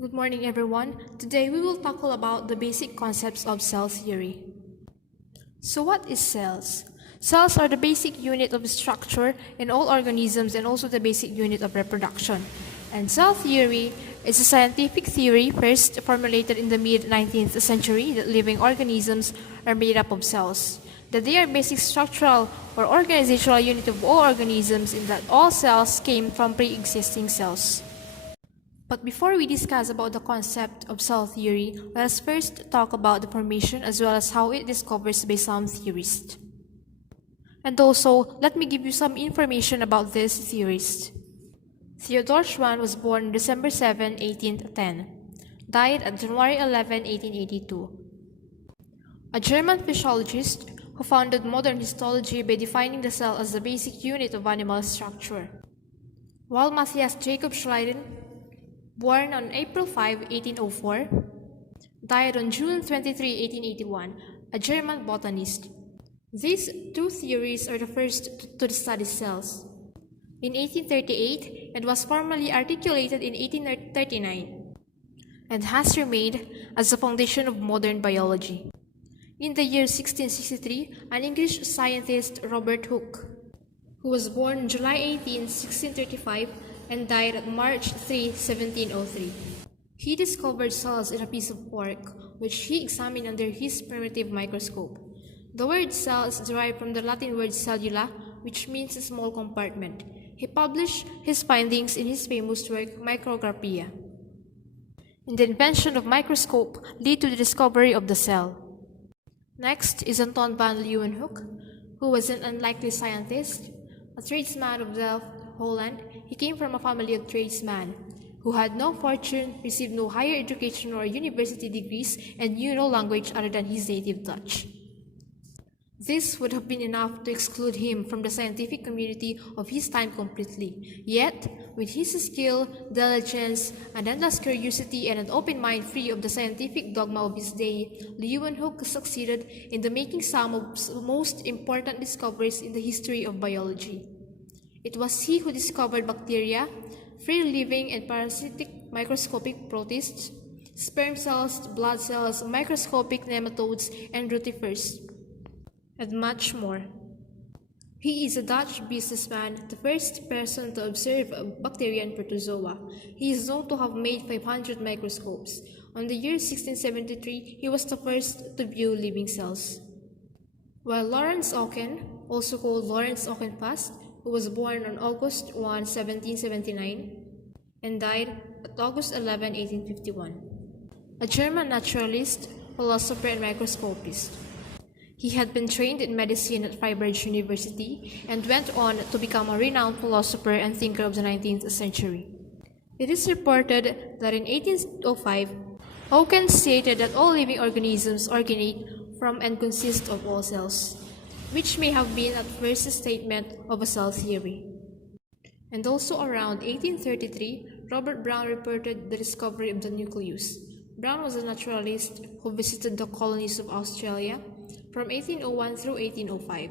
Good morning, everyone. Today we will tackle about the basic concepts of cell theory. So what is cells? Cells are the basic unit of structure in all organisms and also the basic unit of reproduction. And cell theory is a scientific theory first formulated in the mid-19th century that living organisms are made up of cells, that they are basic structural or organizational unit of all organisms and that all cells came from pre-existing cells. But before we discuss about the concept of cell theory, let us first talk about the formation as well as how it discovers by some theorists. And also, let me give you some information about this theorist. Theodor Schwann was born on December 7, 1810, died on January 11, 1882. A German physiologist who founded modern histology by defining the cell as the basic unit of animal structure. While Matthias Jacob Schleiden, born on April 5, 1804, died on June 23, 1881, a German botanist. These two theories are the first to study cells. In 1838, it was formally articulated in 1839 and has remained as the foundation of modern biology. In the year 1663, an English scientist, Robert Hooke, who was born on July 18, 1635, and died on March 3, 1703. He discovered cells in a piece of pork, which he examined under his primitive microscope. The word cell is derived from the Latin word cellula, which means a small compartment. He published his findings in his famous work, Micrographia. And the invention of microscope led to the discovery of the cell. Next is Anton van Leeuwenhoek, who was an unlikely scientist, a tradesman of Delft, Holland. He came from a family of tradesmen who had no fortune, received no higher education or university degrees, and knew no language other than his native Dutch. This would have been enough to exclude him from the scientific community of his time completely. Yet, with his skill, diligence, an endless curiosity, and an open mind free of the scientific dogma of his day, Leeuwenhoek succeeded in the making some of the most important discoveries in the history of biology. It was he who discovered bacteria, free-living and parasitic microscopic protists, sperm cells, blood cells, microscopic nematodes, and rotifers, and much more. He is a Dutch businessman, the first person to observe bacteria and protozoa. He is known to have made 500 microscopes. On the year 1673, he was the first to view living cells. While Lawrence Oken, also called Lawrence Oken-Fast, who was born on August 1, 1779, and died at August 11, 1851, a German naturalist, philosopher, and microscopist. He had been trained in medicine at Freiburg University and went on to become a renowned philosopher and thinker of the 19th century. It is reported that in 1805, Oken stated that all living organisms originate from and consist of all cells, which may have been at first a statement of a cell theory. And also around 1833, Robert Brown reported the discovery of the nucleus. Brown was a naturalist who visited the colonies of Australia from 1801 through 1805,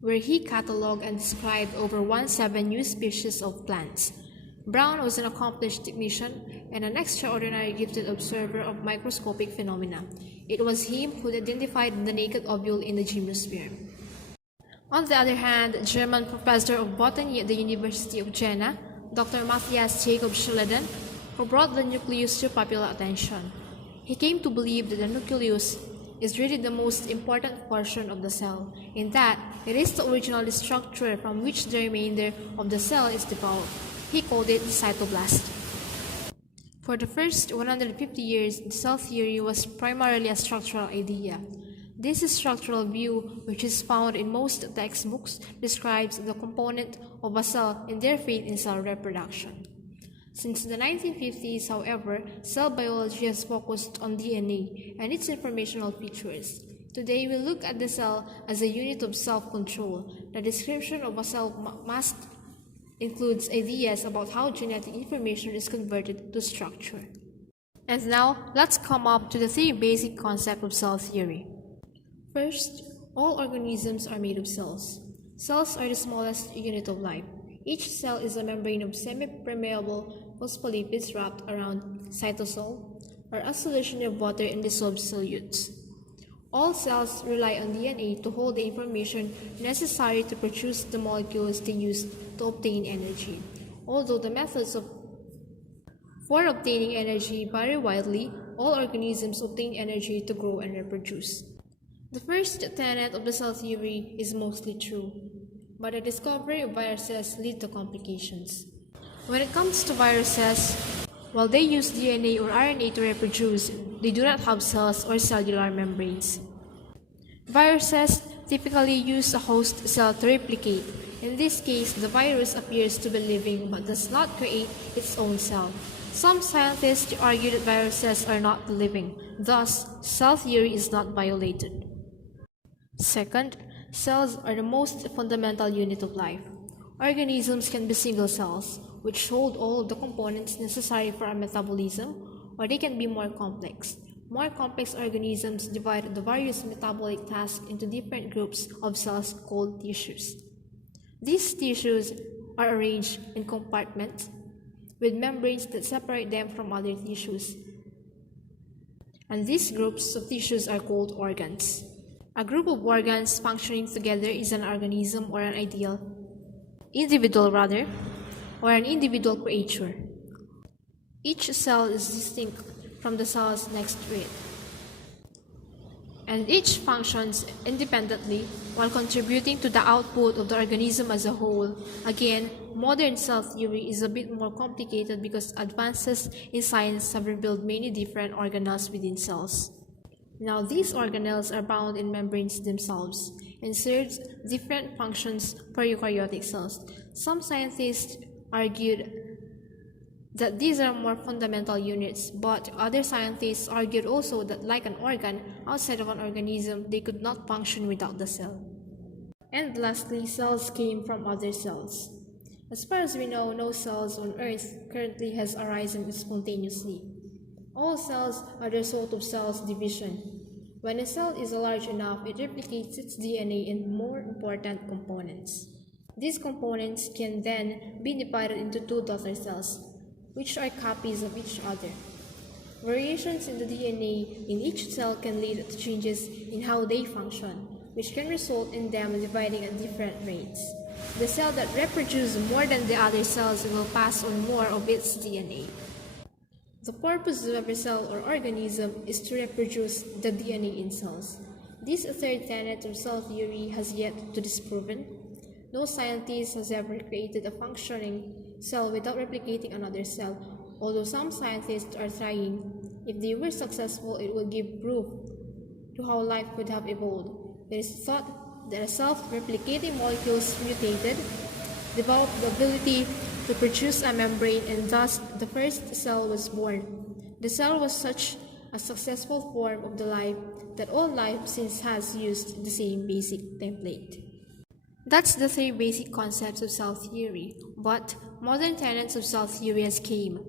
where he catalogued and described over 17 new species of plants. Brown was an accomplished technician and an extraordinary gifted observer of microscopic phenomena. It was him who identified the naked ovule in the gymnosperm. On the other hand, German professor of botany at the University of Jena, Dr. Matthias Jacob Schleiden, who brought the nucleus to popular attention. He came to believe that the nucleus is really the most important portion of the cell, in that it is the original structure from which the remainder of the cell is developed. He called it the cytoblast. For the first 150 years, the cell theory was primarily a structural idea. This structural view, which is found in most textbooks, describes the component of a cell and their fate in cell reproduction. Since the 1950s, however, cell biology has focused on DNA and its informational features. Today, we look at the cell as a unit of self-control. The description of a cell must includes ideas about how genetic information is converted to structure. And now, let's come up to the three basic concepts of cell theory. First, all organisms are made of cells. Cells are the smallest unit of life. Each cell is a membrane of semi-permeable phospholipids wrapped around cytosol, or a solution of water in dissolved solutes. All cells rely on DNA to hold the information necessary to produce the molecules they use to obtain energy. Although the methods for obtaining energy vary widely, all organisms obtain energy to grow and reproduce. The first tenet of the cell theory is mostly true, but the discovery of viruses lead to complications. When it comes to viruses, while they use DNA or RNA to reproduce, they do not have cells or cellular membranes. Viruses typically use a host cell to replicate. In this case, the virus appears to be living but does not create its own cell. Some scientists argue that viruses are not living, thus, cell theory is not violated. Second, cells are the most fundamental unit of life. Organisms can be single cells, which hold all of the components necessary for a metabolism, or they can be more complex. More complex organisms divide the various metabolic tasks into different groups of cells called tissues. These tissues are arranged in compartments with membranes that separate them from other tissues. And these groups of tissues are called organs. A group of organs functioning together is an organism or an individual, or an individual creature. Each cell is distinct from the cells next to it, and each functions independently while contributing to the output of the organism as a whole. Again, modern cell theory is a bit more complicated because advances in science have revealed many different organelles within cells. Now, these organelles are bound in membranes themselves and serve different functions for eukaryotic cells. Some scientists argued that these are more fundamental units, but other scientists argued also that, like an organ outside of an organism, they could not function without the cell. And lastly, cells came from other cells. As far as we know, no cells on Earth currently has arisen spontaneously. All cells are the result of cell division. When a cell is large enough, it replicates its DNA in more important components. These components can then be divided into two daughter cells, which are copies of each other. Variations in the DNA in each cell can lead to changes in how they function, which can result in them dividing at different rates. The cell that reproduces more than the other cells will pass on more of its DNA. The purpose of every cell or organism is to reproduce the DNA in cells. This third tenet of cell theory has yet to be disproven. No scientist has ever created a functioning cell without replicating another cell, although some scientists are trying. If they were successful, it would give proof to how life could have evolved. It is thought that self-replicating molecules mutated, developed the ability to produce a membrane, and thus the first cell was born. The cell was such a successful form of the life that all life since has used the same basic template. That's the three basic concepts of cell theory, but modern tenets of cell theory has came.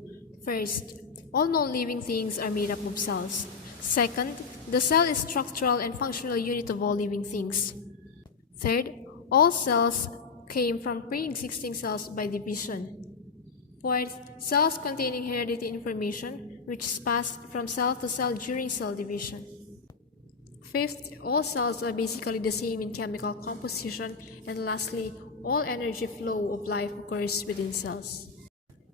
First, all known living things are made up of cells. Second, the cell is structural and functional unit of all living things. Third, all cells came from pre-existing cells by division. Fourth, cells containing hereditary information, which is passed from cell to cell during cell division. Fifth, all cells are basically the same in chemical composition. And lastly, all energy flow of life occurs within cells.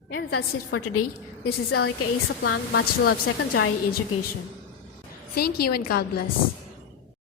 And that's it for today. This is Elica Saplan, Bachelor of Secondary Education. Thank you and God bless.